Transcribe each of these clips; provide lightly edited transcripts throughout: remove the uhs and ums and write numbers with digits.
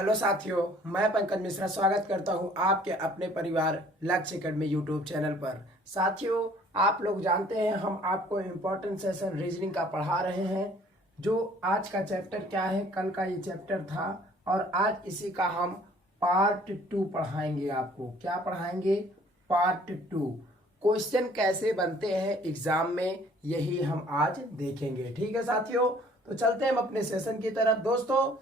Hello साथियों, मैं पंकज मिश्रा स्वागत करता हूं आपके अपने परिवार लक्ष्य एकेडमी यूट्यूब चैनल पर। साथियों, आप लोग जानते हैं हम आपको इम्पोर्टेंट सेशन रीजनिंग का पढ़ा रहे हैं। जो आज का चैप्टर क्या है, कल का ये चैप्टर था और आज इसी का हम पार्ट 2 पढ़ाएंगे। आपको क्या पढ़ाएंगे? पार्ट 2। क्वेश्चन कैसे बनते हैं एग्जाम में, यही हम आज देखेंगे। ठीक है साथियों, तो चलते हैं हम अपने सेशन की तरफ। दोस्तों,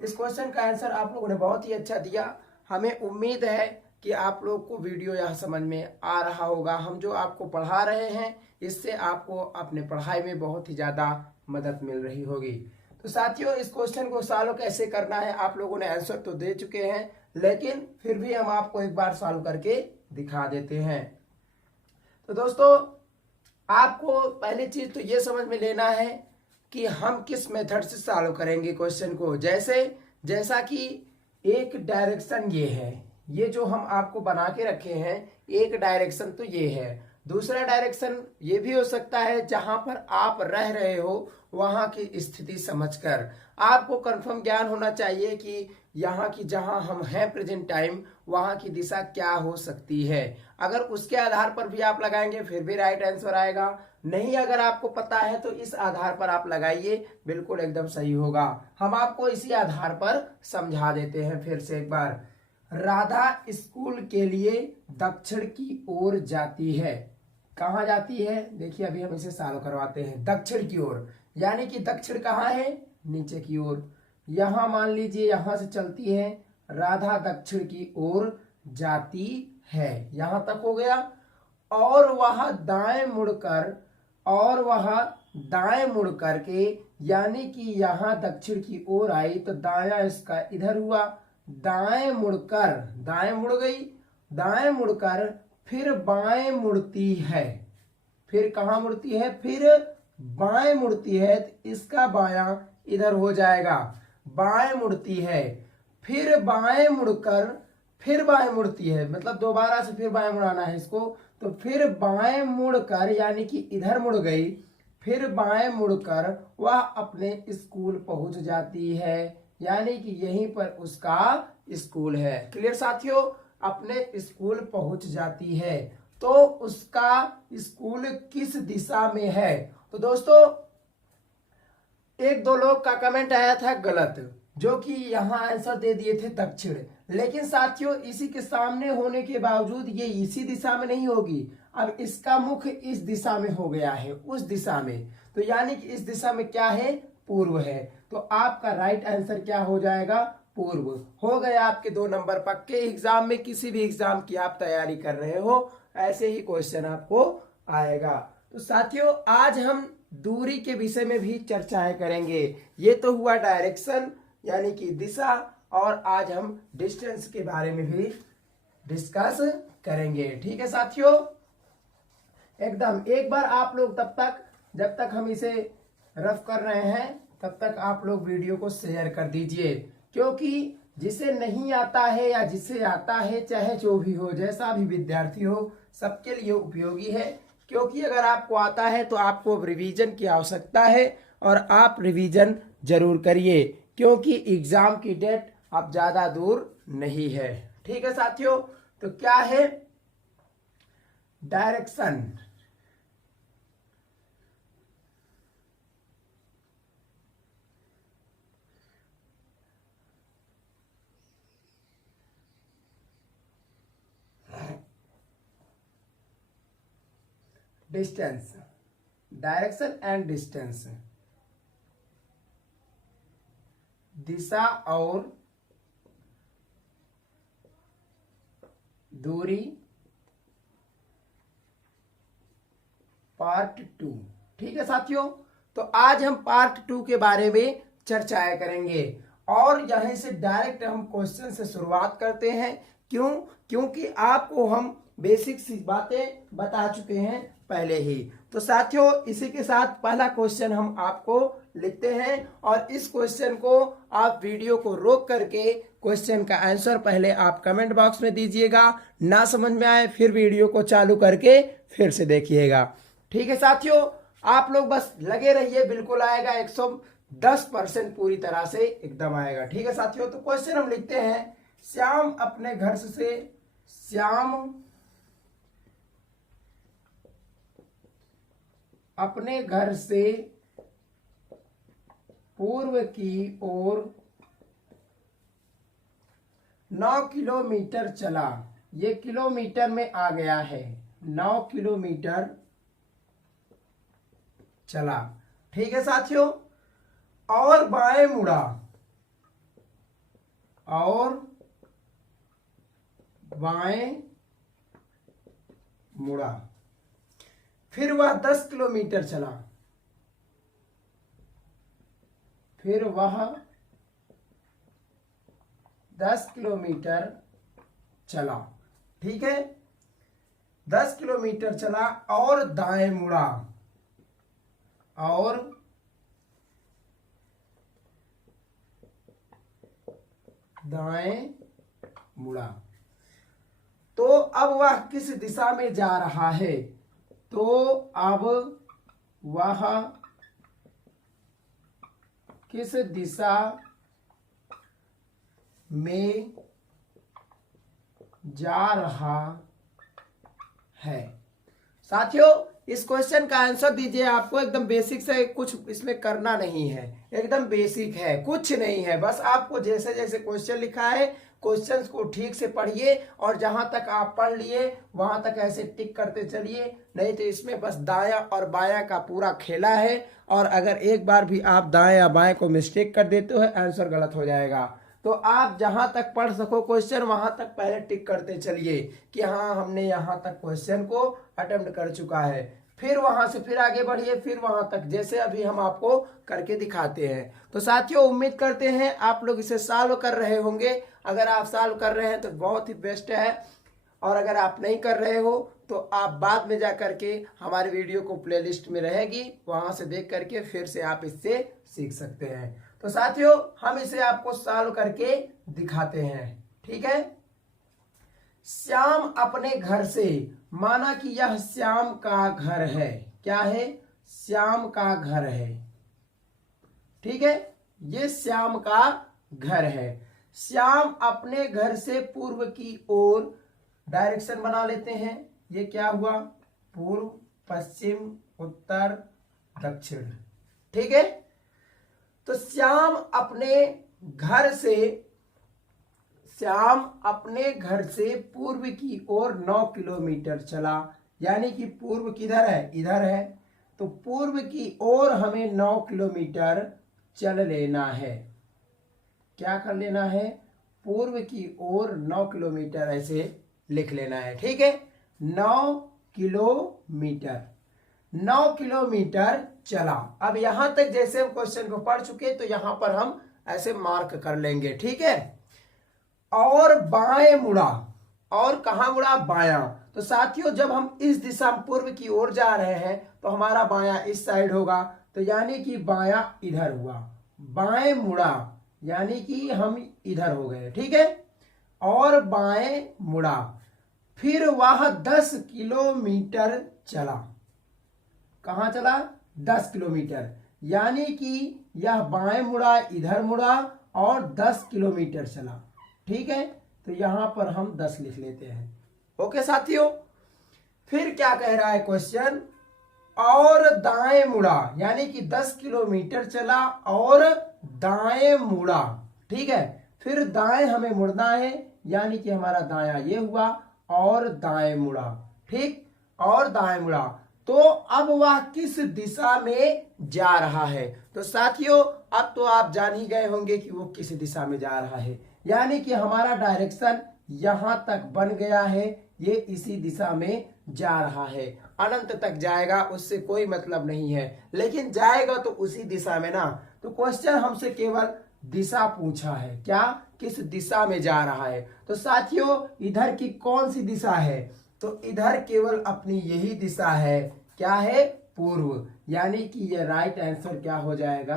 इस क्वेश्चन का आंसर आप लोगों ने बहुत ही अच्छा दिया। हमें उम्मीद है कि आप लोग को वीडियो यहाँ समझ में आ रहा होगा। हम जो आपको पढ़ा रहे हैं इससे आपको अपने पढ़ाई में बहुत ही ज़्यादा मदद मिल रही होगी। तो साथियों, इस क्वेश्चन को सॉल्व कैसे करना है आप लोगों ने आंसर तो दे चुके हैं, लेकिन फिर भी हम आपको एक बार सॉल्व करके दिखा देते हैं। तो दोस्तों, आपको पहली चीज तो ये समझ में लेना है कि हम किस मेथड से सॉल्व करेंगे क्वेश्चन को। जैसा कि एक डायरेक्शन ये है, ये जो हम आपको बना के रखे हैं, एक डायरेक्शन तो ये है। दूसरा डायरेक्शन ये भी हो सकता है जहां पर आप रह रहे हो वहां की स्थिति समझकर। आपको कंफर्म ज्ञान होना चाहिए कि यहाँ की जहां हम हैं प्रेजेंट टाइम, वहां की दिशा क्या हो सकती है। अगर उसके आधार पर भी आप लगाएंगे फिर भी राइट आंसर आएगा। नहीं अगर आपको पता है तो इस आधार पर आप लगाइए, बिल्कुल एकदम सही होगा। हम आपको इसी आधार पर समझा देते हैं फिर से एक बार। राधा स्कूल के लिए दक्षिण की ओर जाती है। कहाँ जाती है? देखिए अभी हम इसे सॉल्व करवाते हैं। दक्षिण की ओर, यानी कि दक्षिण कहाँ है? नीचे की ओर। यहां मान लीजिए यहां से चलती है, राधा दक्षिण की ओर जाती है, यहां तक हो गया। और वह दाएं मुड़ करके, यानी कि यहां दक्षिण की ओर आई तो दायां इसका इधर हुआ। दाएं मुड़ गई, दाएं मुड़कर फिर बाएं मुड़ती है। फिर कहां मुड़ती है? फिर बाएं मुड़ती है, तो इसका बायां इधर हो जाएगा। बाएं मुड़ती है, फिर बाएं मुड़कर फिर बाएं मुड़ती है, मतलब दोबारा से फिर बाएं मुड़ाना है इसको। तो फिर बाएं मुड़कर, यानी कि इधर मुड़ गई, फिर बाएं मुड़कर वह अपने स्कूल पहुंच जाती है, यानी कि यहीं पर उसका स्कूल है। क्लियर साथियों? अपने स्कूल पहुंच जाती है। तो उसका स्कूल किस दिशा में है? तो दोस्तों, एक दो लोग का कमेंट आया था गलत, जो कि यहाँ आंसर दे दिए थे दक्षिण। लेकिन साथियों, इसी के सामने होने के बावजूद ये इसी दिशा में नहीं होगी। अब इसका मुख इस दिशा में हो गया है, उस दिशा में, तो यानी कि इस दिशा में क्या है? पूर्व है। तो आपका राइट आंसर क्या हो जाएगा? पूर्व। हो गए आपके 2 नंबर पक्के। एग्जाम में किसी भी एग्जाम की आप तैयारी कर रहे हो, ऐसे ही क्वेश्चन आपको आएगा। तो साथियों, आज हम दूरी के विषय में भी चर्चाएं करेंगे। ये तो हुआ डायरेक्शन यानी कि दिशा, और आज हम डिस्टेंस के बारे में भी डिस्कस करेंगे। ठीक है साथियों, एकदम एक बार आप लोग जब तक हम इसे रफ कर रहे हैं तब तक आप लोग वीडियो को शेयर कर दीजिए, क्योंकि जिसे नहीं आता है या जिसे आता है, चाहे जो भी हो, जैसा भी विद्यार्थी हो, सबके लिए उपयोगी है। क्योंकि अगर आपको आता है तो आपको रिवीजन की आवश्यकता है, और आप रिवीजन जरूर करिए, क्योंकि एग्जाम की डेट अब ज्यादा दूर नहीं है। ठीक है साथियों, तो क्या है? Direction. Distance, direction and distance, दिशा और दूरी, पार्ट 2। ठीक है साथियों, तो आज हम पार्ट 2 के बारे में चर्चाएं करेंगे, और यहीं से डायरेक्ट हम क्वेश्चन से शुरुआत करते हैं। क्योंकि आपको हम बेसिक सी बातें बता चुके हैं पहले ही। तो साथियों, इसी के साथ पहला क्वेश्चन हम आपको लिखते हैं, और इस क्वेश्चन को आप वीडियो को रोक करके क्वेश्चन का आंसर पहले आप कमेंट बॉक्स में दीजिएगा। ना समझ में आए फिर वीडियो को चालू करके फिर से देखिएगा। ठीक है साथियों, आप लोग बस लगे रहिए, बिल्कुल आएगा। 10% पूरी तरह से एकदम आएगा। ठीक है साथियों, तो क्वेश्चन हम लिखते हैं, श्याम अपने घर से पूर्व की ओर 9 किलोमीटर चला। ये किलोमीटर में आ गया है, 9 किलोमीटर चला। ठीक है साथियों, और बाएं मुड़ा, फिर वह 10 किलोमीटर चला। फिर वह 10 किलोमीटर चला। ठीक है, 10 किलोमीटर चला और दाएं मुड़ा। तो अब वह किस दिशा में जा रहा है? तो अब वह किस दिशा में जा रहा है? साथियों, इस क्वेश्चन का आंसर दीजिए। आपको एकदम बेसिक से, कुछ इसमें करना नहीं है, एकदम बेसिक है, कुछ नहीं है। बस आपको जैसे जैसे क्वेश्चन लिखा है, क्वेश्चंस को ठीक से पढ़िए और जहां तक आप पढ़ लिए वहां तक ऐसे टिक करते चलिए। नहीं तो इसमें बस दायां और बायां का पूरा खेला है, और अगर एक बार भी आप दाएं या बाएं को मिस्टेक कर देते हो, आंसर गलत हो जाएगा। तो आप जहां तक पढ़ सको क्वेश्चन, वहां तक पहले टिक करते चलिए कि हाँ, हमने यहां तक क्वेश्चन को अटेम्प्ट कर चुका है। फिर वहां से फिर आगे बढ़िए, फिर वहां तक, जैसे अभी हम आपको करके दिखाते हैं। तो साथियों, उम्मीद करते हैं आप लोग इसे सॉल्व कर रहे होंगे। अगर आप सॉल्व कर रहे हैं तो बहुत ही बेस्ट है, और अगर आप नहीं कर रहे हो तो आप बाद में जा करके हमारे वीडियो को प्लेलिस्ट में रहेगी, वहां से देख करके फिर से आप इससे सीख सकते हैं। तो साथियों, हम इसे आपको सॉल्व करके दिखाते हैं। ठीक है, श्याम अपने घर से, माना कि यह श्याम का घर है। क्या है? श्याम का घर है। ठीक है, ये श्याम का घर है। श्याम अपने घर से पूर्व की ओर, डायरेक्शन बना लेते हैं। ये क्या हुआ? पूर्व, पश्चिम, उत्तर, दक्षिण। ठीक है, तो श्याम अपने घर से पूर्व की ओर 9 किलोमीटर चला। यानी कि पूर्व किधर है? इधर है। तो पूर्व की ओर हमें 9 किलोमीटर चल लेना है। क्या कर लेना है? पूर्व की ओर 9 किलोमीटर ऐसे लिख लेना है। ठीक है, 9 किलोमीटर चला। अब यहां तक जैसे हम क्वेश्चन को पढ़ चुके, तो यहां पर हम ऐसे मार्क कर लेंगे। ठीक है, और बाएं मुड़ा। और कहां मुड़ा? बायां। तो साथियों, जब हम इस दिशा पूर्व की ओर जा रहे हैं तो हमारा बायां इस साइड होगा। तो यानी कि बायां इधर हुआ। बाएं मुड़ा यानी कि हम इधर हो गए। ठीक है, और बाएं मुड़ा, फिर वह 10 किलोमीटर चला। कहां चला? 10 किलोमीटर। यानी कि यह बाएं मुड़ा, इधर मुड़ा और 10 किलोमीटर चला। ठीक है, तो यहां पर हम 10 लिख लेते हैं। ओके साथियों, फिर क्या कह रहा है क्वेश्चन? और दाएं मुड़ा, यानी कि 10 किलोमीटर चला और दाएं मुड़ा। ठीक है, फिर दाएं हमें मुड़ना है, यानी कि हमारा दायां ये हुआ और दाएं मुड़ा। ठीक, और दाएं मुड़ा। तो अब वह किस दिशा में जा रहा है? तो साथियों, अब तो आप जान ही गए होंगे कि वो किस दिशा में जा रहा है। यानी कि हमारा डायरेक्शन यहां तक बन गया है, ये इसी दिशा में जा रहा है। अनंत तक जाएगा उससे कोई मतलब नहीं है, लेकिन जाएगा तो उसी दिशा में ना। तो क्वेश्चन हमसे केवल दिशा पूछा है। क्या? किस दिशा में जा रहा है। तो साथियों, इधर की कौन सी दिशा है? तो इधर केवल अपनी यही दिशा है। क्या है? पूर्व। यानी कि ये राइट आंसर क्या हो जाएगा?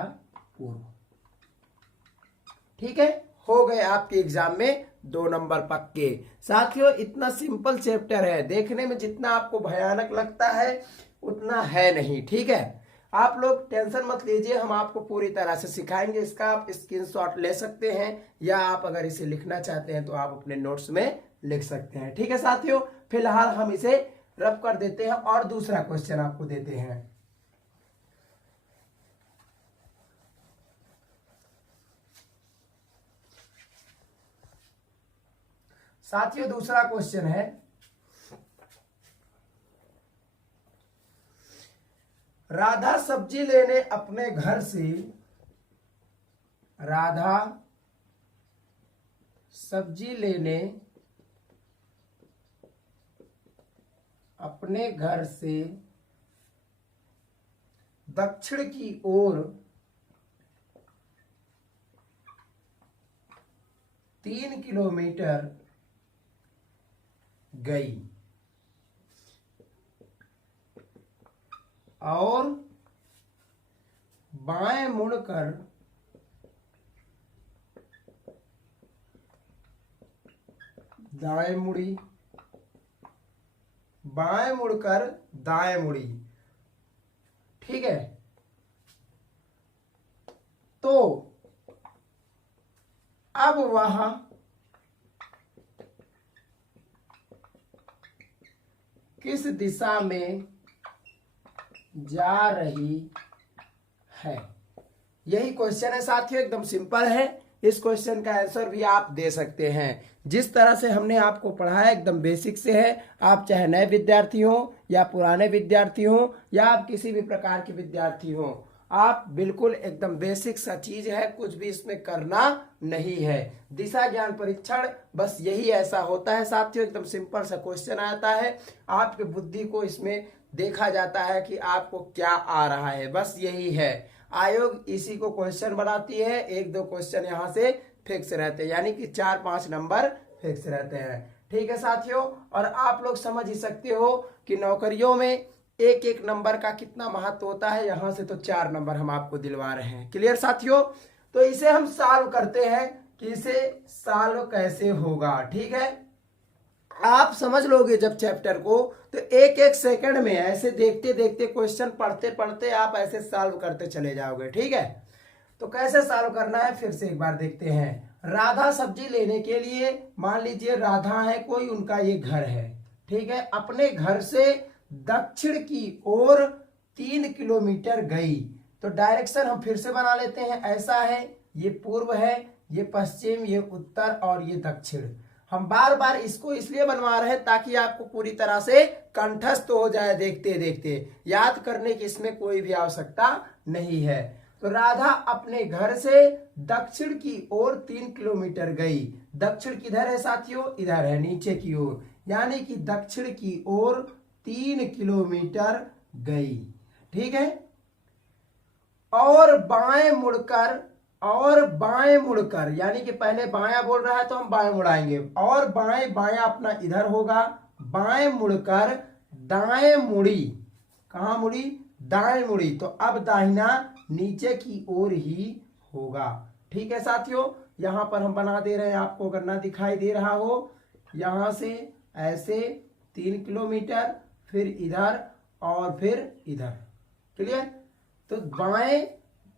पूर्व। ठीक है, हो गए आपके एग्जाम में 2 नंबर पक्के। साथियों, इतना सिंपल चैप्टर है, देखने में जितना आपको भयानक लगता है उतना है नहीं। ठीक है, आप लोग टेंशन मत लीजिए, हम आपको पूरी तरह से सिखाएंगे। इसका आप स्क्रीनशॉट ले सकते हैं या आप अगर इसे लिखना चाहते हैं तो आप अपने नोट्स में लिख सकते हैं। ठीक है साथियों, फिलहाल हम इसे रब कर देते हैं और दूसरा क्वेश्चन आपको देते हैं। साथियों दूसरा क्वेश्चन है, राधा सब्जी लेने अपने घर से, राधा सब्जी लेने अपने घर से दक्षिण की ओर 3 किलोमीटर गई और बाएं मुड़कर दाएं मुड़ी, बाएं मुड़कर दाएं मुड़ी। ठीक है, तो अब वह किस दिशा में जा रही है? यही क्वेश्चन है साथियों, एकदम सिंपल है। इस क्वेश्चन का आंसर भी आप दे सकते हैं। जिस तरह से हमने आपको पढ़ाया एकदम बेसिक से है। आप चाहे नए विद्यार्थी हो या पुराने विद्यार्थी हो या आप किसी भी प्रकार के विद्यार्थी हो, आप बिल्कुल एकदम बेसिक सा चीज है, कुछ भी इसमें करना नहीं है। दिशा ज्ञान परीक्षण बस यही ऐसा होता है साथियों, एकदम सिंपल सा क्वेश्चन आता है, आपके बुद्धि को इसमें देखा जाता है कि आपको क्या आ रहा है, बस यही है। आयोग इसी को क्वेश्चन बनाती है, 1-2 क्वेश्चन यहाँ से फिक्स रहते हैं, यानी कि 4-5 नंबर फिक्स रहते हैं। ठीक है साथियों, और आप लोग समझ ही सकते हो कि नौकरियों में एक एक नंबर का कितना महत्व होता है। यहां से तो 4 नंबर हम आपको दिलवा रहे हैं। क्लियर साथियों, तो इसे हम सॉल्व करते हैं कि इसे सॉल्व कैसे होगा। ठीक है, आप समझ लोगे जब चैप्टर को तो एक एक सेकंड में ऐसे देखते देखते क्वेश्चन पढ़ते पढ़ते आप ऐसे सॉल्व करते चले जाओगे। ठीक है, तो कैसे सॉल्व करना है फिर से एक बार देखते हैं। राधा सब्जी लेने के लिए, मान लीजिए राधा है कोई, उनका ये घर है। ठीक है, अपने घर से दक्षिण की ओर 3 किलोमीटर गई। तो डायरेक्शन हम फिर से बना लेते हैं, ऐसा है, ये पूर्व है, ये पश्चिम, ये उत्तर और ये दक्षिण। हम बार बार इसको इसलिए बनवा रहे हैं ताकि आपको पूरी तरह से कंठस्थ हो जाए देखते देखते, याद करने की इसमें कोई भी आवश्यकता नहीं है। तो राधा अपने घर से दक्षिण की ओर 3 किलोमीटर गई। दक्षिण किधर है साथियों? इधर है, नीचे की ओर, यानी कि दक्षिण की ओर 3 किलोमीटर गई। ठीक है, और बाएं मुड़कर, यानी कि पहले बायां बोल रहा है तो हम बाएं मुड़ाएंगे, और बायां अपना इधर होगा, बाएं मुड़कर दाएं मुड़ी। कहां मुड़ी? दाएं मुड़ी, तो अब दाहिना नीचे की ओर ही होगा। ठीक है साथियों, यहां पर हम बना दे रहे हैं, आपको अगर ना दिखाई दे रहा हो, यहां से ऐसे 3 किलोमीटर, फिर इधर और फिर इधर। क्लियर? तो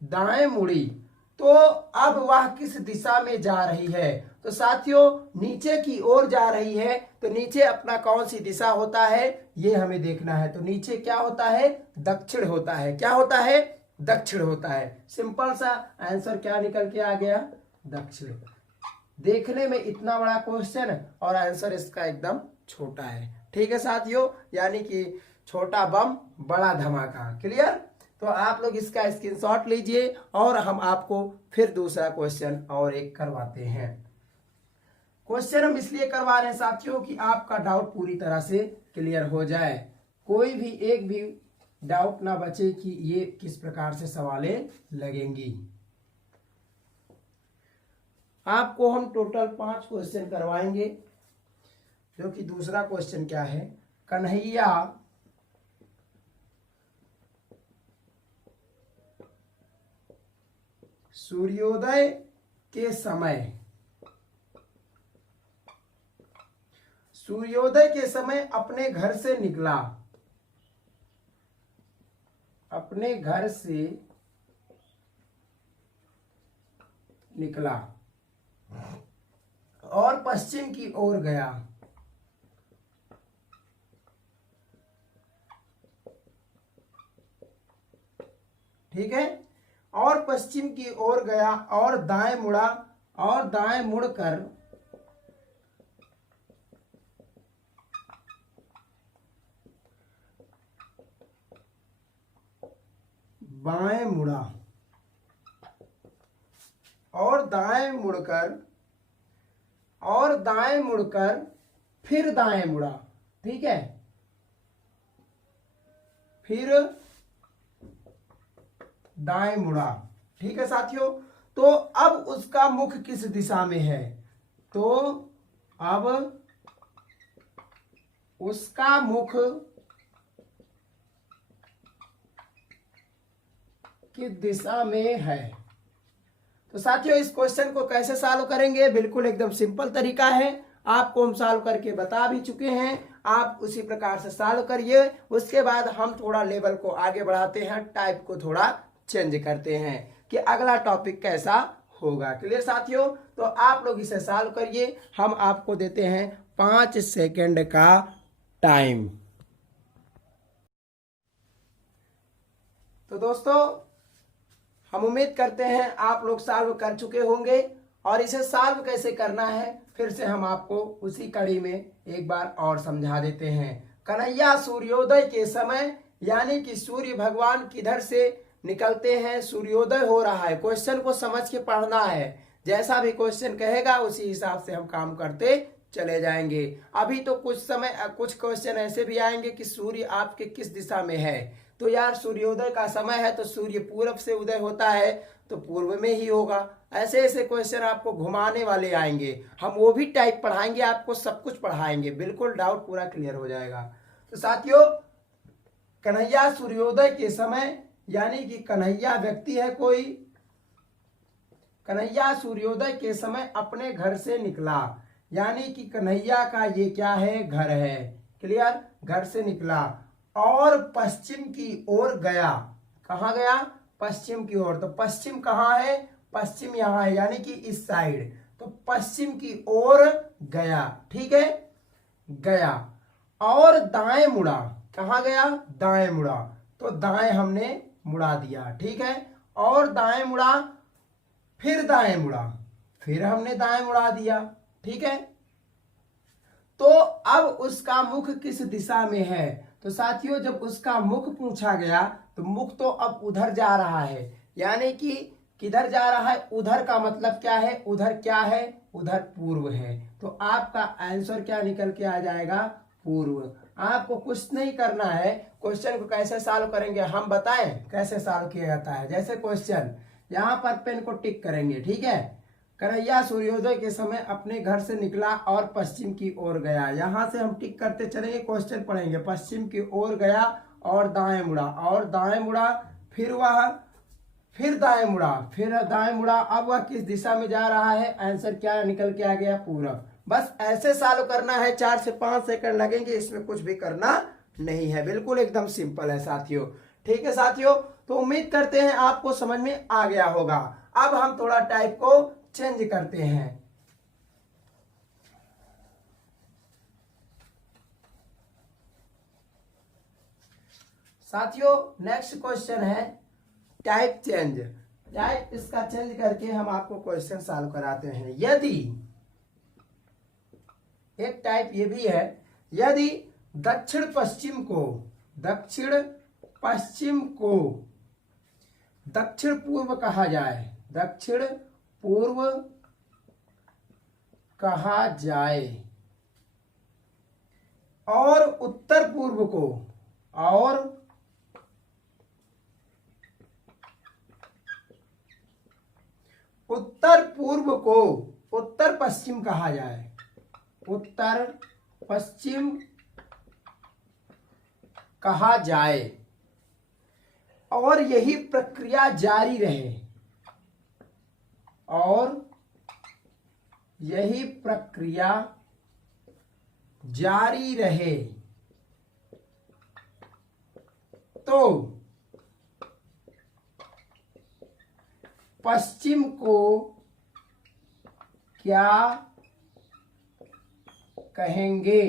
दाएं मुड़ी, तो अब वह किस दिशा में जा रही है? तो साथियों नीचे की ओर जा रही है, तो नीचे अपना कौन सी दिशा होता है ये हमें देखना है। तो नीचे क्या होता है? दक्षिण होता है। क्या होता है? दक्षिण होता है। सिंपल सा आंसर क्या निकल के आ गया? दक्षिण। देखने में इतना बड़ा क्वेश्चन और आंसर इसका एकदम छोटा है। ठीक है साथियों, यानी कि छोटा बम बड़ा धमाका। क्लियर? तो आप लोग इसका स्क्रीनशॉट लीजिए और हम आपको फिर दूसरा क्वेश्चन और एक करवाते हैं। क्वेश्चन हम इसलिए करवा रहे हैं साथियों कि आपका डाउट पूरी तरह से क्लियर हो जाए, कोई भी एक भी डाउट ना बचे कि ये किस प्रकार से सवालें लगेंगी। आपको हम टोटल 5 क्वेश्चन करवाएंगे, जो कि दूसरा क्वेश्चन क्या है? कन्हैया सूर्योदय के समय अपने घर से अपने घर से निकला और पश्चिम की ओर गया। ठीक है, और पश्चिम की ओर गया और दाएं मुड़ा और दाएं मुड़कर बाएं मुड़ा और दाएं मुड़कर फिर दाएं मुड़ा। ठीक है, फिर दाएं मुड़ा। ठीक है साथियों, तो अब उसका मुख किस दिशा में है? तो अब उसका मुख किस दिशा में है? तो साथियों इस क्वेश्चन को कैसे सॉल्व करेंगे? बिल्कुल एकदम सिंपल तरीका है, आपको हम सॉल्व करके बता भी चुके हैं। आप उसी प्रकार से सॉल्व करिए। उसके बाद हम थोड़ा लेवल को आगे बढ़ाते हैं, टाइप को थोड़ा चेंज करते हैं कि अगला टॉपिक कैसा होगा। क्लियर साथियों? तो आप लोग इसे सॉल्व करिए। हम आपको देते हैं 5 सेकंड का टाइम। तो दोस्तों हम उम्मीद करते हैं आप लोग सॉल्व कर चुके होंगे, और इसे सॉल्व कैसे करना है फिर से हम आपको उसी कड़ी में एक बार और समझा देते हैं। कन्हैया सूर्योदय के समय, यानी कि सूर्य भगवान किधर से निकलते हैं, सूर्योदय हो रहा है। क्वेश्चन को समझ के पढ़ना है, जैसा भी क्वेश्चन कहेगा उसी हिसाब से हम काम करते चले जाएंगे। अभी तो कुछ क्वेश्चन ऐसे भी आएंगे कि सूर्य आपके किस दिशा में है। तो यार सूर्योदय का समय है तो सूर्य पूरब से उदय होता है तो पूर्व में ही होगा। ऐसे ऐसे क्वेश्चन आपको घुमाने वाले आएंगे, हम वो भी टाइप पढ़ाएंगे, आपको सब कुछ पढ़ाएंगे, बिल्कुल डाउट पूरा क्लियर हो जाएगा। तो साथियों कन्हैया सूर्योदय के समय, यानी कि कन्हैया व्यक्ति है कोई, कन्हैया सूर्योदय के समय अपने घर से निकला, यानी कि कन्हैया का ये क्या है? घर है। क्लियर? घर से निकला और पश्चिम की ओर गया। कहाँ गया? पश्चिम की ओर। तो पश्चिम कहाँ है? पश्चिम यहाँ है, यानी कि इस साइड। तो पश्चिम की ओर गया। ठीक है, गया और दाएं मुड़ा। कहाँ गया? दाएं मुड़ा। तो दाएं हमने मुड़ा दिया। ठीक है, और दाएं मुड़ा, फिर दाएं मुड़ा, फिर हमने दाएं मुड़ा दिया। ठीक है, तो अब उसका मुख किस दिशा में है? तो साथियों जब उसका मुख पूछा गया तो मुख तो अब उधर जा रहा है, यानी कि किधर जा रहा है? उधर का मतलब क्या है? उधर क्या है? उधर पूर्व है। तो आपका आंसर क्या निकल के आ जाएगा? पूर्व। आपको कुछ नहीं करना है, क्वेश्चन को कैसे सॉल्व करेंगे हम बताएं कैसे सॉल्व किया जाता है। जैसे क्वेश्चन यहाँ पर पेन को टिक करेंगे। ठीक है, कन्हैया सूर्योदय के समय अपने घर से निकला और पश्चिम की ओर गया। यहाँ से हम टिक करते चलेंगे, क्वेश्चन पढ़ेंगे। पश्चिम की ओर गया और दाएं मुड़ा, और दाएं मुड़ा, फिर दाएं मुड़ा, फिर दाएं मुड़ा। अब वह किस दिशा में जा रहा है? आंसर क्या निकल के आ गया? पूरब। बस ऐसे सॉल्व करना है, 4 से 5 सेकंड लगेंगे, इसमें कुछ भी करना नहीं है, बिल्कुल एकदम सिंपल है साथियों। ठीक है साथियों, तो उम्मीद करते हैं आपको समझ में आ गया होगा। अब हम थोड़ा टाइप को चेंज करते हैं। साथियों नेक्स्ट क्वेश्चन है टाइप चेंज। टाइप इसका चेंज करके हम आपको क्वेश्चन सॉल्व कराते हैं। यदि एक टाइप ये भी है, यदि दक्षिण पश्चिम को दक्षिण पूर्व कहा जाए, दक्षिण पूर्व कहा जाए, और उत्तर पूर्व को उत्तर पश्चिम कहा जाए, उत्तर पश्चिम कहा जाए, और यही प्रक्रिया जारी रहे, और यही प्रक्रिया जारी रहे, तो पश्चिम को क्या कहेंगे।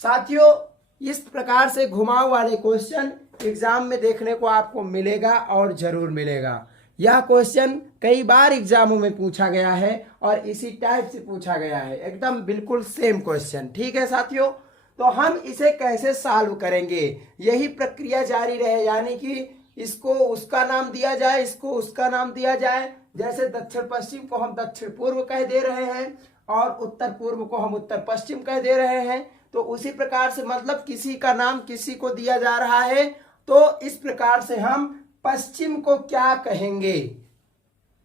साथियों, इस प्रकार से घुमाव वाले क्वेश्चन एग्जाम में देखने को आपको मिलेगा और जरूर मिलेगा। यह क्वेश्चन कई बार एग्जामों में पूछा गया है और इसी टाइप से पूछा गया है, एकदम बिल्कुल सेम क्वेश्चन। ठीक है साथियों, तो हम इसे कैसे सॉल्व करेंगे, यही प्रक्रिया जारी रहे, यानी कि इसको उसका नाम दिया जाए, इसको उसका नाम दिया जाए। जैसे दक्षिण पश्चिम को हम दक्षिण पूर्व कह दे रहे हैं और उत्तर पूर्व को हम उत्तर पश्चिम कह दे रहे हैं, तो उसी प्रकार से मतलब किसी का नाम किसी को दिया जा रहा है, तो इस प्रकार से हम पश्चिम को क्या कहेंगे,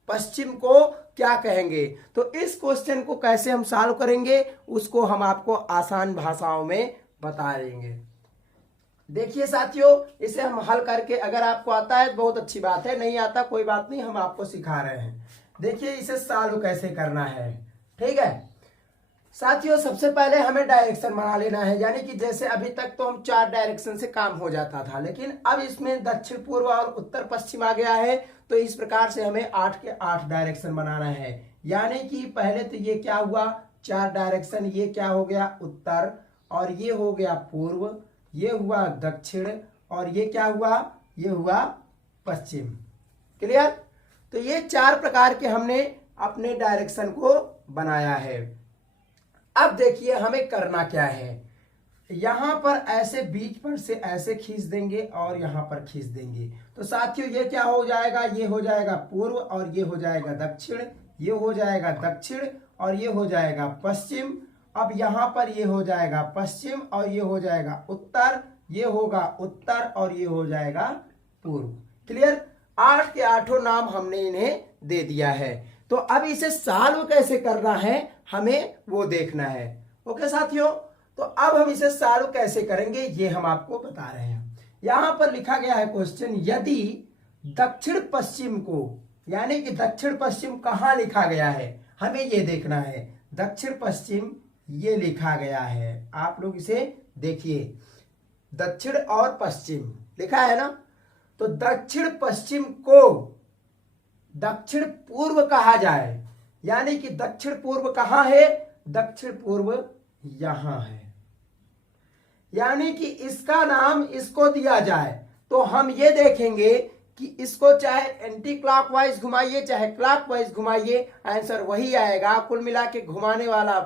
पश्चिम को क्या कहेंगे। तो इस क्वेश्चन को कैसे हम सॉल्व करेंगे उसको हम आपको आसान भाषाओं में बता देंगे। देखिए साथियों, इसे हम हल करके, अगर आपको आता है तो बहुत अच्छी बात है, नहीं आता कोई बात नहीं, हम आपको सिखा रहे हैं। देखिए इसे सॉल्व कैसे करना है। ठीक है साथियों, सबसे पहले हमें डायरेक्शन बना लेना है, यानी कि जैसे अभी तक तो हम 4 डायरेक्शन से काम हो जाता था, लेकिन अब इसमें दक्षिण पूर्व और उत्तर पश्चिम आ गया है, तो इस प्रकार से हमें 8 के 8 डायरेक्शन बनाना है। यानी कि पहले तो ये क्या हुआ 4 डायरेक्शन, ये क्या हो गया उत्तर, और ये हो गया पूर्व, ये हुआ दक्षिण, और ये क्या हुआ, ये हुआ पश्चिम। क्लियर। तो ये 4 प्रकार के हमने अपने डायरेक्शन को बनाया है। अब देखिए हमें करना क्या है, यहां पर ऐसे बीच पर से ऐसे खींच देंगे और यहां पर खींच देंगे, तो साथियों ये क्या हो जाएगा, ये हो जाएगा पूर्व और ये हो जाएगा दक्षिण, ये हो जाएगा दक्षिण और ये हो जाएगा पश्चिम। अब यहां पर ये हो जाएगा पश्चिम और ये हो जाएगा उत्तर, ये होगा उत्तर और ये हो जाएगा पूर्व। क्लियर। 8 के 8 नाम हमने इन्हें दे दिया है। तो अब इसे सॉल्व कैसे करना है हमें वो देखना है। ओके साथियों, तो अब हम इसे सॉल्व कैसे करेंगे ये हम आपको बता रहे हैं। यहां पर लिखा गया है क्वेश्चन, यदि दक्षिण पश्चिम को, यानी कि दक्षिण पश्चिम कहां लिखा गया है हमें ये देखना है। दक्षिण पश्चिम ये लिखा गया है, आप लोग इसे देखिए, दक्षिण और पश्चिम लिखा है ना, तो दक्षिण पश्चिम को दक्षिण पूर्व कहा जाए, यानी कि दक्षिण पूर्व कहां है, दक्षिण पूर्व यहां है, यानी कि इसका नाम इसको दिया जाए, तो हम ये देखेंगे कि इसको चाहे एंटी क्लॉकवाइज घुमाइए चाहे क्लॉकवाइज घुमाइए, आंसर वही आएगा, कुल मिला के घुमाने वाला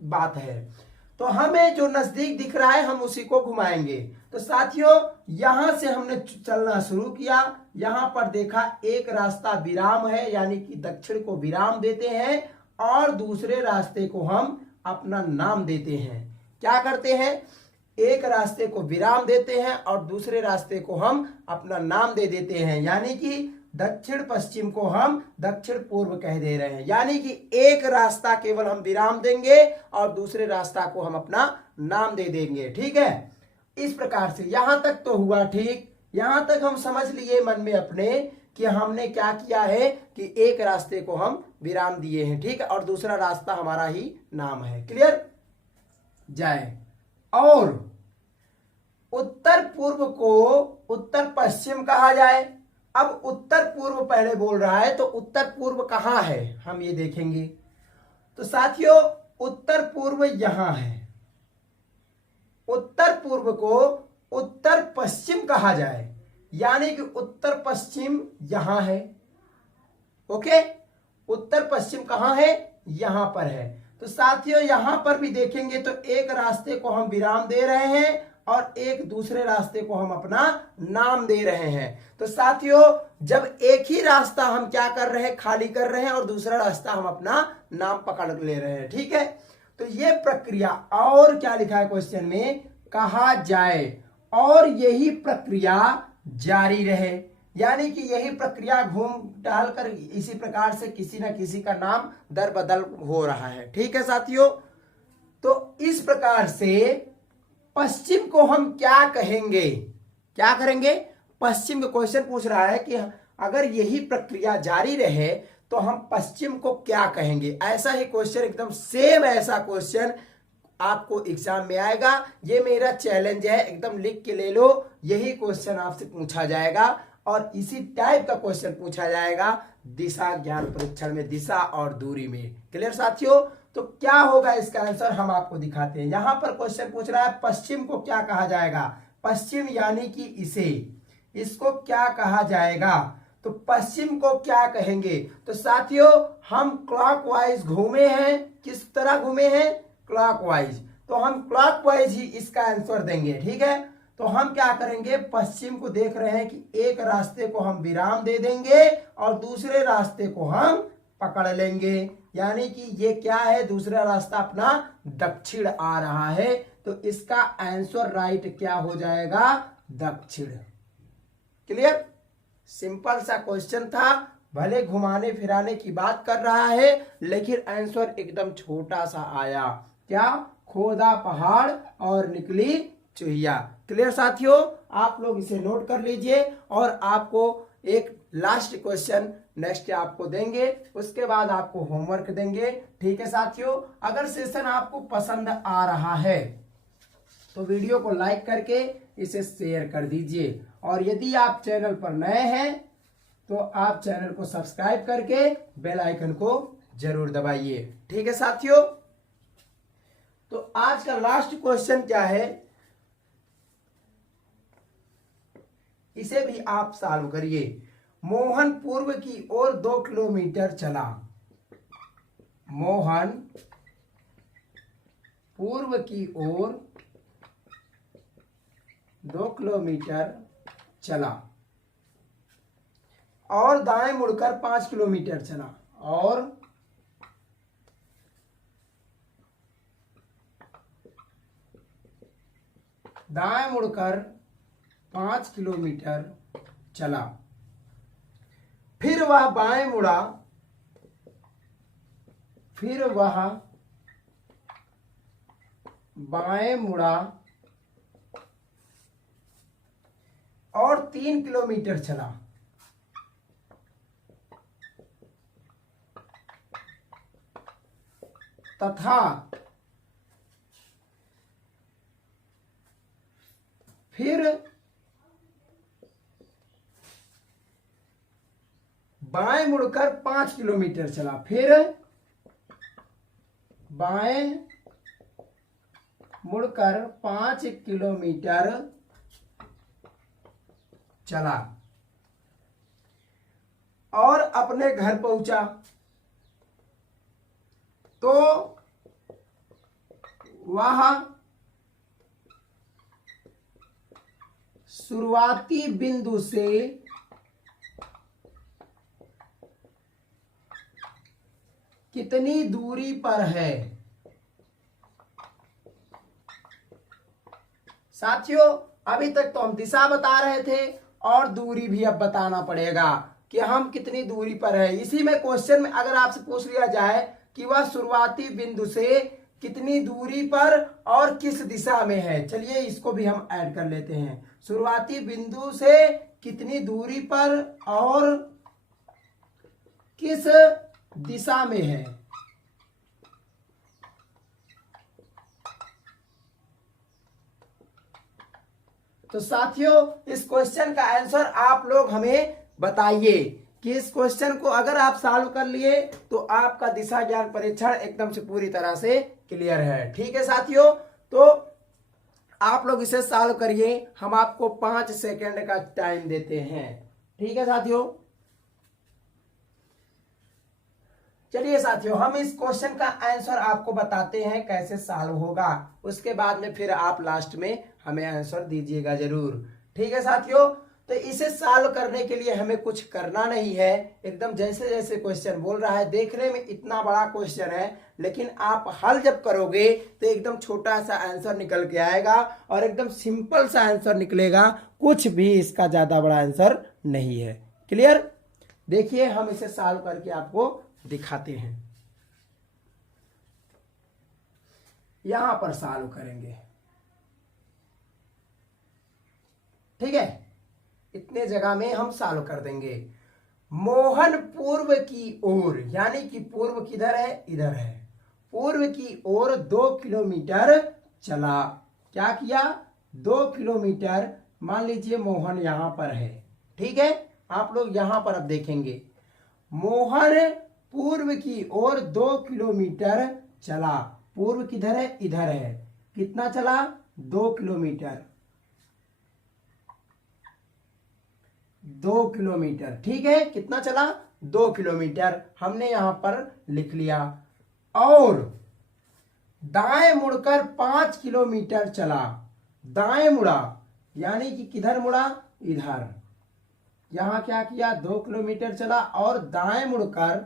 बात है। तो हमें जो नजदीक दिख रहा है हम उसी को घुमाएंगे। तो साथियों यहां से हमने चलना शुरू किया, यहां पर देखा एक रास्ता विराम है, यानी कि दक्षिण को विराम देते हैं और दूसरे रास्ते को हम अपना नाम देते हैं। क्या करते हैं, एक रास्ते को विराम देते हैं और दूसरे रास्ते को हम अपना नाम दे देते हैं, यानी कि दक्षिण पश्चिम को हम दक्षिण पूर्व कह दे रहे हैं, यानी कि एक रास्ता केवल हम विराम देंगे और दूसरे रास्ता को हम अपना नाम दे देंगे। ठीक है, इस प्रकार से यहां तक तो हुआ ठीक। यहां तक हम समझ लिए मन में अपने कि हमने क्या किया है कि एक रास्ते को हम विराम दिए हैं, ठीक है, और दूसरा रास्ता हमारा ही नाम है। क्लियर जाए। और उत्तर पूर्व को उत्तर पश्चिम कहा जाए। अब उत्तर पूर्व पहले बोल रहा है, तो उत्तर पूर्व कहां है हम ये देखेंगे। तो साथियों उत्तर पूर्व यहां है, उत्तर पूर्व को उत्तर पश्चिम कहा जाए, यानी कि उत्तर पश्चिम यहां है। ओके, उत्तर पश्चिम कहां है, यहां पर है। तो साथियों यहां पर भी देखेंगे तो एक रास्ते को हम विराम दे रहे हैं और एक दूसरे रास्ते को हम अपना नाम दे रहे हैं। तो साथियों जब एक ही रास्ता हम क्या कर रहे हैं, खाली कर रहे हैं, और दूसरा रास्ता हम अपना नाम पकड़ ले रहे हैं। ठीक है, तो ये प्रक्रिया, और क्या लिखा है क्वेश्चन में, कहा जाए और यही प्रक्रिया जारी रहे, यानी कि यही प्रक्रिया घूम डालकर इसी प्रकार से किसी न किसी का नाम दर बदल हो रहा है। ठीक है साथियों, तो इस प्रकार से पश्चिम को हम क्या कहेंगे, क्या करेंगे, पश्चिम का क्वेश्चन पूछ रहा है कि अगर यही प्रक्रिया जारी रहे तो हम पश्चिम को क्या कहेंगे। ऐसा ही क्वेश्चन, एकदम सेम ऐसा क्वेश्चन आपको एग्जाम में आएगा। ये मेरा चैलेंज है, एकदम लिख के ले लो, यही क्वेश्चन आपसे पूछा जाएगा और इसी टाइप का क्वेश्चन पूछा जाएगा दिशा ज्ञान परीक्षण में, दिशा और दूरी में। क्लियर साथियों? तो क्या होगा इसका आंसर हम आपको दिखाते हैं। यहां पर क्वेश्चन पूछ रहा है पश्चिम को क्या कहा जाएगा। पश्चिम यानी कि इसको क्या कहा जाएगा, तो पश्चिम को क्या कहेंगे। तो साथियों हम क्लॉकवाइज घूमे हैं, किस तरह घूमे हैं, क्लॉकवाइज, तो हम क्लॉकवाइज ही इसका आंसर देंगे। ठीक है, तो हम क्या करेंगे, पश्चिम को देख रहे हैं कि एक रास्ते को हम विराम दे देंगे और दूसरे रास्ते को हम पकड़ लेंगे, यानी कि ये क्या है, दूसरा रास्ता अपना दक्षिण आ रहा है, तो इसका आंसर राइट क्या हो जाएगा, दक्षिण। क्लियर? सिंपल सा क्वेश्चन था, भले घुमाने फिराने की बात कर रहा है लेकिन आंसर एकदम छोटा सा आया। क्या? खोदा पहाड़ और निकली चुहिया। क्लियर साथियों? आप लोग इसे नोट कर लीजिए और आपको एक लास्ट क्वेश्चन नेक्स्ट आपको देंगे, उसके बाद आपको होमवर्क देंगे। ठीक है साथियों? अगर सेशन आपको पसंद आ रहा है तो वीडियो को लाइक करके इसे शेयर कर दीजिए, और यदि आप चैनल पर नए हैं तो आप चैनल को सब्सक्राइब करके बेल आइकन को जरूर दबाइए। ठीक है साथियों? तो आज का लास्ट क्वेश्चन क्या है, इसे भी आप सॉल्व करिए। मोहन पूर्व की ओर 2 किलोमीटर चला। मोहन पूर्व की ओर 2 किलोमीटर चला और दाएं मुड़कर 5 किलोमीटर चला, और दाएं मुड़कर 5 किलोमीटर चला, फिर वह बाएं मुड़ा, फिर वह बाएं मुड़ा और 3 किलोमीटर चला, तथा फिर बाएं मुड़कर 5 किलोमीटर चला, फिर बाएं मुड़कर 5 किलोमीटर चला और अपने घर पहुंचा, तो वह शुरुआती बिंदु से कितनी दूरी पर है। साथियों अभी तक तो हम दिशा बता रहे थे और दूरी भी अब बताना पड़ेगा कि हम कितनी दूरी पर है। इसी में क्वेश्चन में अगर आपसे पूछ लिया जाए कि वह शुरुआती बिंदु से कितनी दूरी पर और किस दिशा में है, चलिए इसको भी हम ऐड कर लेते हैं। शुरुआती बिंदु से कितनी दूरी पर और किस दिशा में है। तो साथियों इस क्वेश्चन का आंसर आप लोग हमें बताइए कि इस क्वेश्चन को अगर आप सॉल्व कर लिए तो आपका दिशा ज्ञान परीक्षण एकदम से पूरी तरह से क्लियर है। ठीक है साथियों? तो आप लोग इसे सॉल्व करिए, हम आपको 5 सेकंड का टाइम देते हैं। ठीक है साथियों? चलिए साथियों हम इस क्वेश्चन का आंसर आपको बताते हैं कैसे सॉल्व होगा, उसके बाद में फिर आप लास्ट में हमें आंसर दीजिएगा जरूर। ठीक है साथियों? तो इसे सॉल्व करने के लिए हमें कुछ करना नहीं है, एकदम जैसे जैसे क्वेश्चन बोल रहा है, देखने में इतना बड़ा क्वेश्चन है लेकिन आप हल जब करोगे तो एकदम छोटा सा आंसर निकल के आएगा और एकदम सिंपल सा आंसर निकलेगा, कुछ भी इसका ज्यादा बड़ा आंसर नहीं है। क्लियर? देखिए हम इसे सॉल्व करके आपको दिखाते हैं। यहां पर सॉल्व करेंगे। ठीक है, इतने जगह में हम सॉल्व कर देंगे। मोहन पूर्व की ओर, यानी कि पूर्व किधर है, इधर है, पूर्व की ओर 2 किलोमीटर चला। क्या किया? 2 किलोमीटर, मान लीजिए मोहन यहां पर है। ठीक है, आप लोग यहां पर अब देखेंगे, मोहन पूर्व की ओर 2 किलोमीटर चला। पूर्व किधर है? इधर है। कितना चला? 2 किलोमीटर। 2 किलोमीटर, ठीक है। कितना चला? 2 किलोमीटर हमने यहां पर लिख लिया। और दाएं मुड़कर 5 किलोमीटर चला। दाएं मुड़ा यानी कि किधर मुड़ा? इधर। यहां क्या किया? 2 किलोमीटर चला और दाएं मुड़कर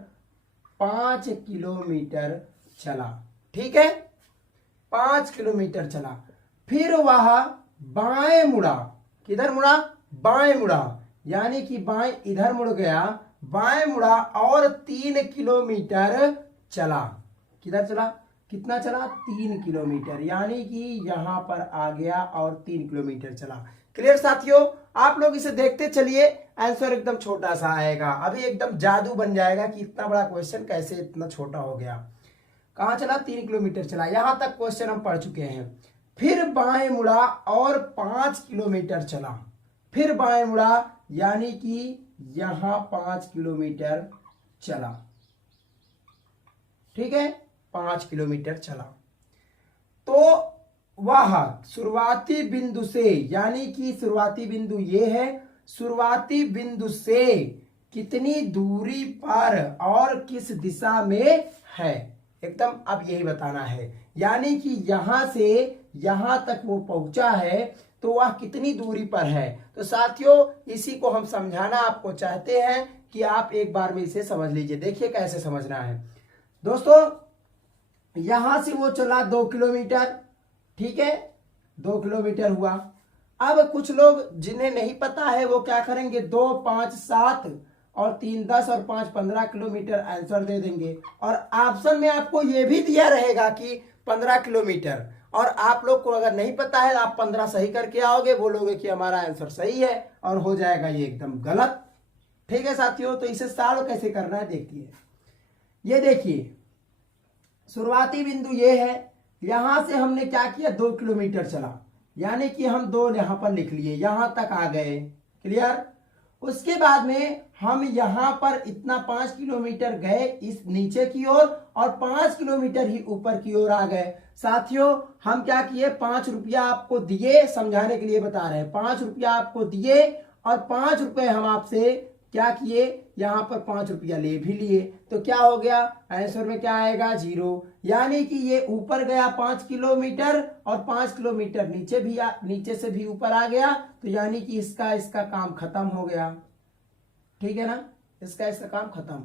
5 किलोमीटर चला, ठीक है। 5 किलोमीटर चला। फिर वह बाएं मुड़ा। किधर मुड़ा? बाएं मुड़ा यानी कि बाएं इधर मुड़ गया, बाएं मुड़ा और 3 किलोमीटर चला। किधर चला? कितना चला? 3 किलोमीटर, यानी कि यहां पर आ गया और 3 किलोमीटर चला। क्लियर साथियों? आप लोग इसे देखते चलिए, आंसर एकदम छोटा सा आएगा। अभी एकदम जादू बन जाएगा कि इतना बड़ा क्वेश्चन कैसे इतना छोटा हो गया। कहां चला? 3 किलोमीटर चला। यहां तक क्वेश्चन हम पढ़ चुके हैं। फिर बाएं मुड़ा और 5 किलोमीटर चला। फिर बाएं मुड़ा यानी कि यहां 5 किलोमीटर चला, ठीक है। 5 किलोमीटर चला। तो वह शुरुआती बिंदु से, यानी कि शुरुआती बिंदु ये है, शुरुआती बिंदु से कितनी दूरी पर और किस दिशा में है, एकदम अब यही बताना है। यानी कि यहां से यहां तक वो पहुंचा है तो वह कितनी दूरी पर है। तो साथियों इसी को हम समझाना आपको चाहते हैं कि आप एक बार में इसे समझ लीजिए। देखिए कैसे समझना है दोस्तों। यहां से वो चला 2 किलोमीटर, ठीक है। 2 किलोमीटर हुआ। अब कुछ लोग जिन्हें नहीं पता है वो क्या करेंगे? 2, 5, 7 और 3, 10 और 5, 15 किलोमीटर आंसर दे देंगे। और ऑप्शन में आपको यह भी दिया रहेगा कि 15 किलोमीटर। और आप लोग को अगर नहीं पता है आप 15 सही करके आओगे, बोलोगे कि हमारा आंसर सही है, और हो जाएगा ये एकदम गलत। ठीक है साथियों, तो इसे सॉल्व कैसे करना है देखिए। ये देखिए शुरुआती बिंदु ये है, यहां से हमने क्या किया? 2 किलोमीटर चला, यानी कि हम 2 यहां पर लिख लिए, यहां तक आ गए। क्लियर? उसके बाद में हम यहां पर इतना 5 किलोमीटर गए इस नीचे की ओर, और 5 किलोमीटर ही ऊपर की ओर आ गए। साथियों हम क्या किए? 5 रुपया आपको दिए, समझाने के लिए बता रहे हैं। 5 रुपया आपको दिए और 5 रुपए हम आपसे क्या किए? यहां पर 5 रुपया ले भी लिए। तो क्या हो गया? आंसर में क्या आएगा? 0। यानी कि ये ऊपर गया 5 किलोमीटर और 5 किलोमीटर नीचे से भी ऊपर आ गया। तो यानी कि इसका काम खत्म हो गया, ठीक है ना। इसका काम खत्म।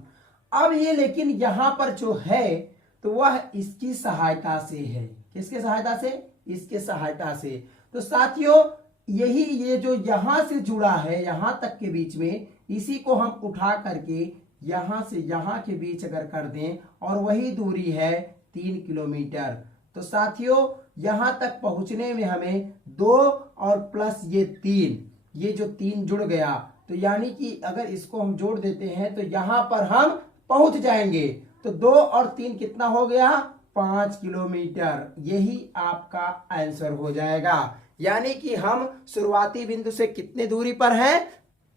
अब ये लेकिन यहां पर जो है तो वह इसकी सहायता से है। किसके सहायता से? इसके सहायता से। तो साथियों यही ये जो यहां से जुड़ा है यहां तक के बीच में, इसी को हम उठा करके यहां से यहां के बीच अगर कर दें, और वही दूरी है 3 किलोमीटर। तो साथियों यहां तक पहुंचने में हमें 2 और प्लस ये 3, ये जो 3 जुड़ गया, तो यानी कि अगर इसको हम जोड़ देते हैं तो यहां पर हम पहुंच जाएंगे। तो 2 और 3 कितना हो गया? 5 किलोमीटर। यही आपका आंसर हो जाएगा। यानी कि हम शुरुआती बिंदु से कितने दूरी पर हैं?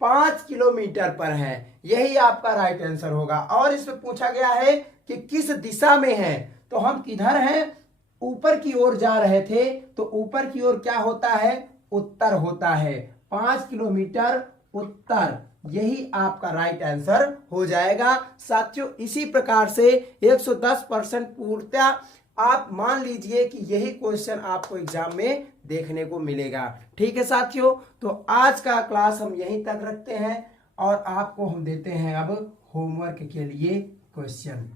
5 किलोमीटर पर हैं। यही आपका राइट आंसर होगा। और इसमें पूछा गया है कि किस दिशा में है, तो हम किधर हैं? ऊपर की ओर जा रहे थे। तो ऊपर की ओर क्या होता है? उत्तर होता है। 5 किलोमीटर उत्तर, यही आपका राइट आंसर हो जाएगा। साथियों इसी प्रकार से 110% पूर्णतः आप मान लीजिए कि यही क्वेश्चन आपको एग्जाम में देखने को मिलेगा। ठीक है साथियों, तो आज का क्लास हम यहीं तक रखते हैं और आपको हम देते हैं अब होमवर्क के लिए क्वेश्चन।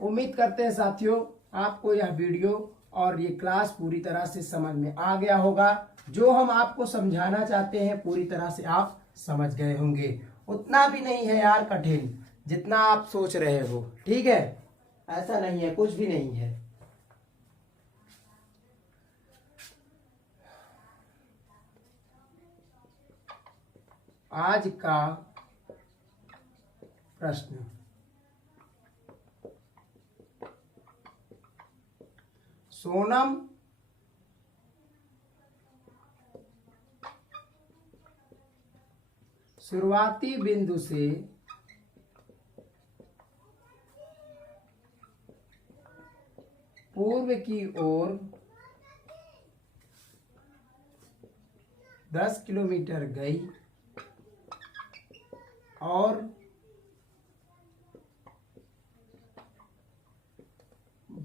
उम्मीद करते हैं साथियों आपको यह वीडियो और ये क्लास पूरी तरह से समझ में आ गया होगा। जो हम आपको समझाना चाहते हैं पूरी तरह से आप समझ गए होंगे। उतना भी नहीं है यार कठिन जितना आप सोच रहे हो, ठीक है। ऐसा नहीं है, कुछ भी नहीं है। आज का प्रश्न, सोनम शुरुआती बिंदु से पूर्व की ओर 10 किलोमीटर गई और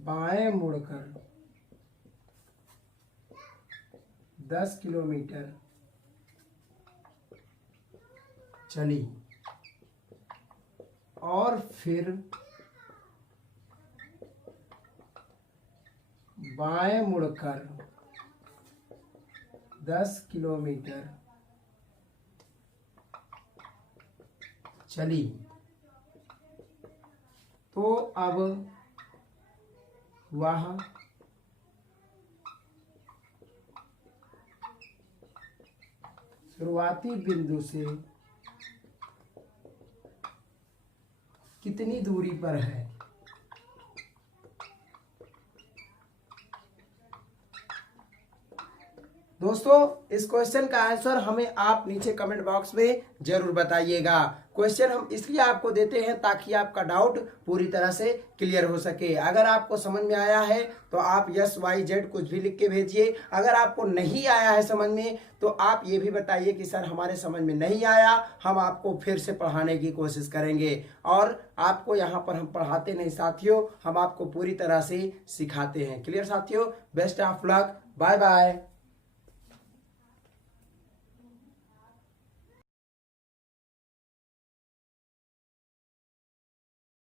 बाएं मुड़कर 10 किलोमीटर चली और फिर बाएं मुड़कर 10 किलोमीटर चली, तो अब वह शुरुआती बिंदु से कितनी दूरी पर है? दोस्तों, इस क्वेश्चन का आंसर हमें आप नीचे कमेंट बॉक्स में जरूर बताइएगा। क्वेश्चन हम इसलिए आपको देते हैं ताकि आपका डाउट पूरी तरह से क्लियर हो सके। अगर आपको समझ में आया है तो आप यस वाई जेड कुछ भी लिख के भेजिए। अगर आपको नहीं आया है समझ में तो आप ये भी बताइए कि सर हमारे समझ में नहीं आया, हम आपको फिर से पढ़ाने की कोशिश करेंगे। और आपको यहाँ पर हम पढ़ाते नहीं साथियों, हम आपको पूरी तरह से सिखाते हैं। क्लियर साथियों, best of luck, bye bye.